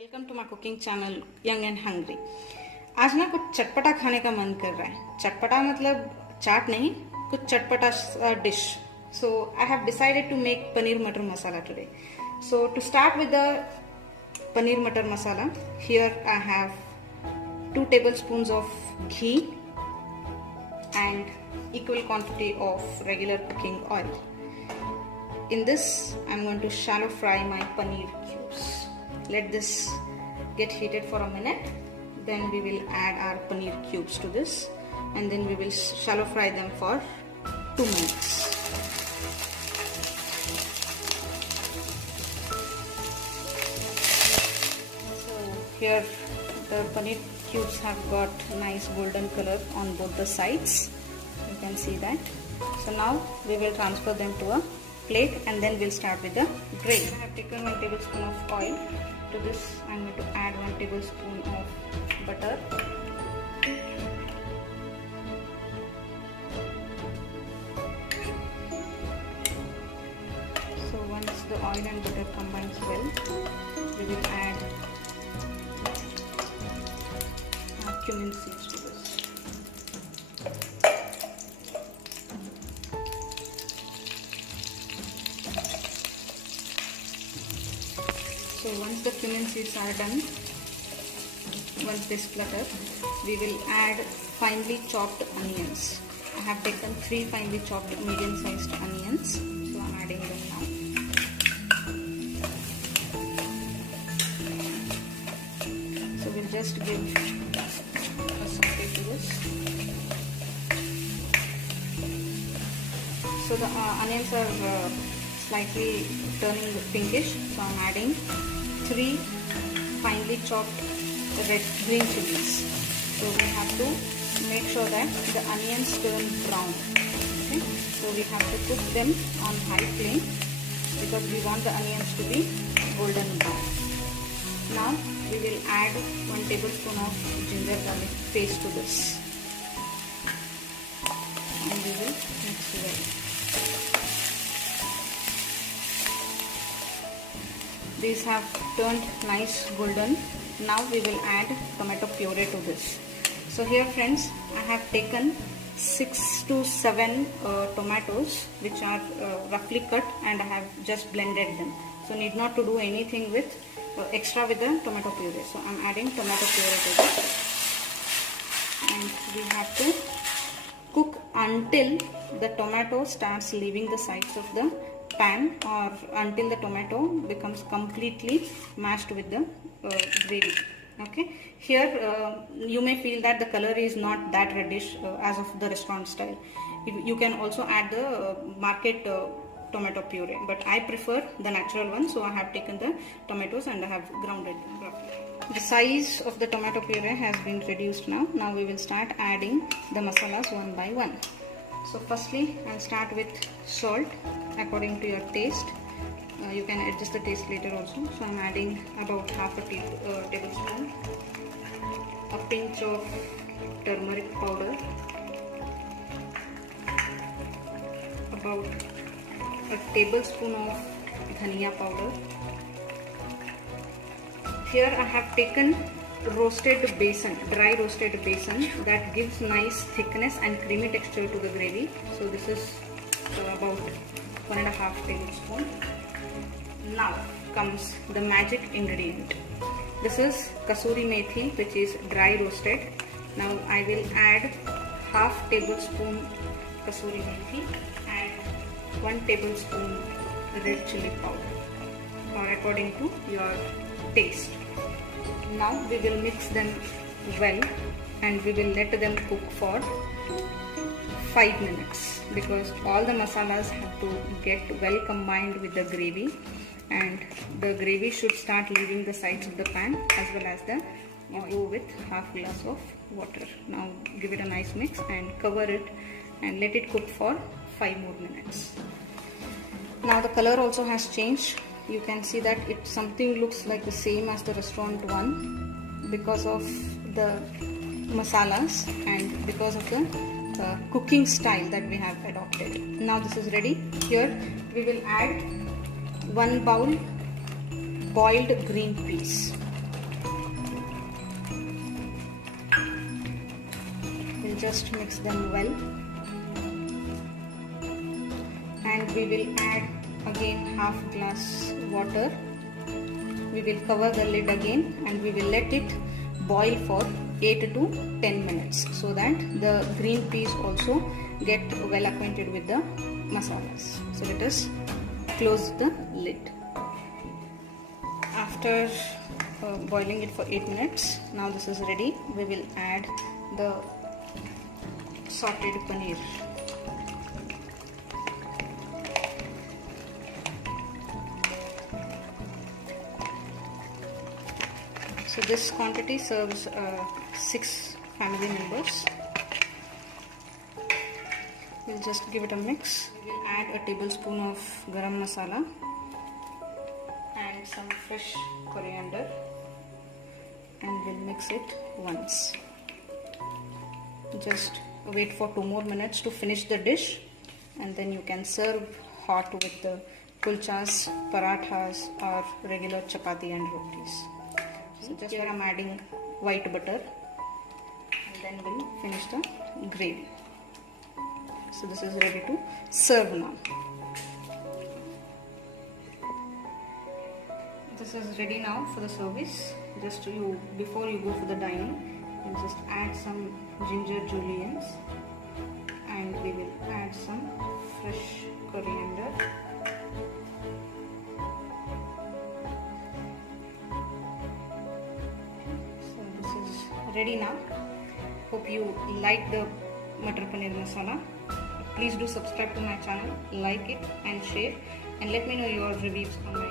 Welcome to my cooking channel young and hungry. आज ना कुछ चटपटा खाने का मन कर रहा है। चटपटा मतलब चाट नहीं, कुछ चटपटा dish. So I have decided to make paneer matar masala today. So to start with the paneer matar masala, here I have 2 tablespoons of ghee and equal quantity of regular cooking oil. In this, I'm going to shallow fry my paneer cubes. Let this get heated for a minute. Then we will add our paneer cubes to this, and then we will shallow fry them for 2 minutes. So here the paneer cubes have got nice golden color on both the sides. You can see that. So now we will transfer them to a plate, and then we'll start with the gravy. I have taken 1 tablespoon of oil. To this I'm going to add 1 tablespoon of butter. So once the oil and butter combines well, we will add cumin seeds to this. So once the cumin seeds are done, once they splutter, we will add finely chopped onions. I have taken 3 finely chopped medium-sized onions, so I'm adding them now. So we'll just give a saute to this. So the onions are slightly turning pinkish, so I'm adding 3 finely chopped green chilies. So we have to make sure that the onions turn brown. Okay? So we have to cook them on high flame because we want the onions to be golden brown. Now we will add 1 tablespoon of ginger garlic paste to this, and we will mix well. These have turned nice golden. Now we will add tomato puree to this. So here friends, I have taken 6 to 7 tomatoes which are roughly cut, and I have just blended them. So need not to do anything with extra with the tomato puree. So I'm adding tomato puree to this, and we have to cook until the tomato starts leaving the sides of the pan, or until the tomato becomes completely mashed with the gravy. Okay, here you may feel that the color is not that reddish as of the restaurant style. You can also add the market tomato puree, but I prefer the natural one, so I have taken the tomatoes and I have grounded them roughly. The size of the tomato puree has been reduced now. Now we will start adding the masalas one by one. So firstly, I'll start with salt according to your taste. You can adjust the taste later also. So I'm adding about half a tablespoon. A pinch of turmeric powder. About a tablespoon of dhania powder. Here I have taken roasted besan, dry roasted besan, that gives nice thickness and creamy texture to the gravy. So this is about 1.5 tablespoon. Now comes the magic ingredient. This is kasuri methi, which is dry roasted. Now I will add half tablespoon kasuri methi and 1 tablespoon red chili powder, or according to your taste. Now we will mix them well, and we will let them cook for 5 minutes, because all the masalas have to get well combined with the gravy, and the gravy should start leaving the sides of the pan as well as the oil. Go with half glass of water. Now give it a nice mix and cover it and let it cook for 5 more minutes. Now the color also has changed. You can see that something looks like the same as the restaurant one because of the masalas and because of the cooking style that we have adopted. Now this is ready. Here we will add 1 bowl boiled green peas. just mix them well, and we will add again half glass water. We will cover the lid again and we will let it boil for 8 to 10 minutes so that the green peas also get well acquainted with the masalas. So let us close the lid. After boiling it for 8 minutes, now this is ready. We will add the sauteed paneer. So this quantity serves 6 family members. We'll just give it a mix. We will add a tablespoon of garam masala and some fresh coriander, and we'll mix it once. Just wait for 2 more minutes to finish the dish, and then you can serve hot with the kulchas, parathas or regular chapati and rotis. So just here I'm adding white butter, and then we'll finish the gravy. So this is ready to serve now. This is ready now for the service. Just before you go for the dining, you just add some ginger juliennes, and we will add some fresh coriander. So this is ready now. Hope you like the Matar Paneer Masala. Please do subscribe to my channel, like it and share, and let me know your reviews on my